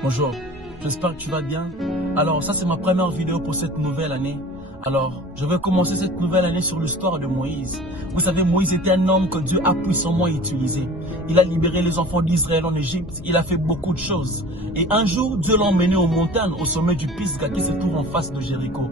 Bonjour, j'espère que tu vas bien. Alors, ça c'est ma première vidéo pour cette nouvelle année. Alors, je vais commencer cette nouvelle année sur l'histoire de Moïse. Vous savez, Moïse était un homme que Dieu a puissamment utilisé. Il a libéré les enfants d'Israël en Égypte. Il a fait beaucoup de choses. Et un jour, Dieu l'a emmené aux montagnes, au sommet du Pisga qui se trouve en face de Jéricho.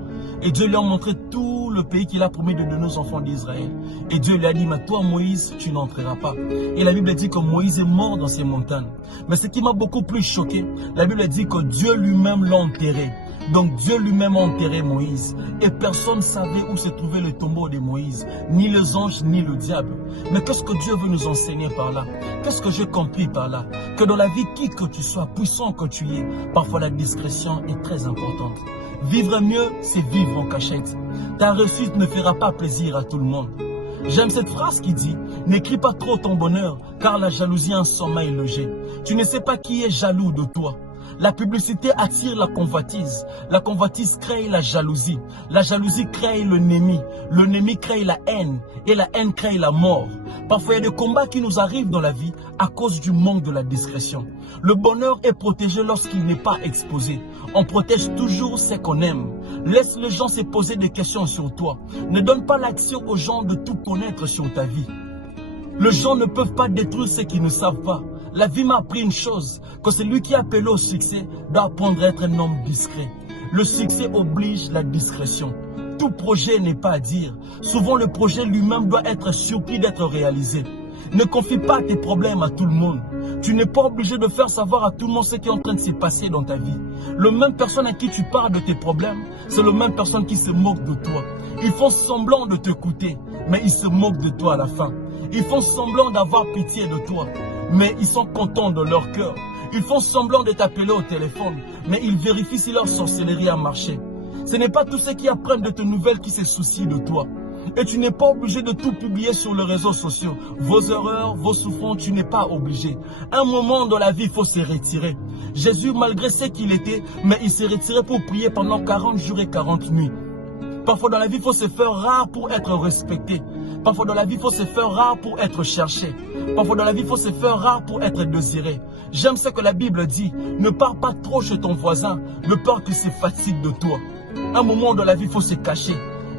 Et Dieu lui a montré tout le pays qu'il a promis de donner aux enfants d'Israël. Et Dieu lui a dit, mais toi Moïse, tu n'entreras pas. Et la Bible dit que Moïse est mort dans ces montagnes. Mais ce qui m'a beaucoup plus choqué, la Bible dit que Dieu lui-même l'a enterré. Donc Dieu lui-même a enterré Moïse. Et personne ne savait où se trouvait le tombeau de Moïse. Ni les anges, ni le diable. Mais qu'est-ce que Dieu veut nous enseigner par là? Qu'est-ce que j'ai compris par là? Que dans la vie, qui que tu sois, puissant que tu es, parfois la discrétion est très importante. Vivre mieux, c'est vivre en cachette. Ta réussite ne fera pas plaisir à tout le monde. J'aime cette phrase qui dit, n'écris pas trop ton bonheur, car la jalousie a un sommeil logé. Tu ne sais pas qui est jaloux de toi. La publicité attire la convoitise. La convoitise crée la jalousie. La jalousie crée l'ennemi. L'ennemi crée la haine. Et la haine crée la mort. Parfois, il y a des combats qui nous arrivent dans la vie à cause du manque de la discrétion. Le bonheur est protégé lorsqu'il n'est pas exposé. On protège toujours ce qu'on aime. Laisse les gens se poser des questions sur toi. Ne donne pas l'action aux gens de tout connaître sur ta vie. Les gens ne peuvent pas détruire ce qu'ils ne savent pas. La vie m'a appris une chose, que celui qui est appelé au succès doit apprendre à être un homme discret. Le succès oblige la discrétion. Tout projet n'est pas à dire. Souvent, le projet lui-même doit être surpris d'être réalisé. Ne confie pas tes problèmes à tout le monde. Tu n'es pas obligé de faire savoir à tout le monde ce qui est en train de se passer dans ta vie. La même personne à qui tu parles de tes problèmes, c'est la même personne qui se moque de toi. Ils font semblant de t'écouter, mais ils se moquent de toi à la fin. Ils font semblant d'avoir pitié de toi, mais ils sont contents de leur cœur. Ils font semblant de t'appeler au téléphone, mais ils vérifient si leur sorcellerie a marché. Ce n'est pas tous ceux qui apprennent de tes nouvelles qui se soucient de toi. Et tu n'es pas obligé de tout publier sur les réseaux sociaux. Vos erreurs, vos souffrances, tu n'es pas obligé. Un moment dans la vie, il faut se retirer. Jésus, malgré ce qu'il était, mais il s'est retiré pour prier pendant 40 jours et 40 nuits. Parfois dans la vie, il faut se faire rare pour être respecté. Parfois dans la vie, il faut se faire rare pour être cherché. Parfois dans la vie, il faut se faire rare pour être désiré. J'aime ce que la Bible dit. Ne pars pas trop chez ton voisin, de peur qu'il se fatigue de toi. Un moment dans la vie, il faut se cacher.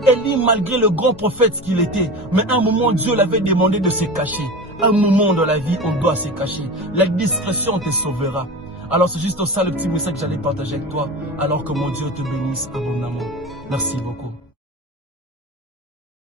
Élie, malgré le grand prophète qu'il était, mais un moment, Dieu l'avait demandé de se cacher. Un moment dans la vie, on doit se cacher. La discrétion te sauvera. Alors c'est juste ça le petit message que j'allais partager avec toi, alors que mon Dieu te bénisse abondamment. Merci beaucoup.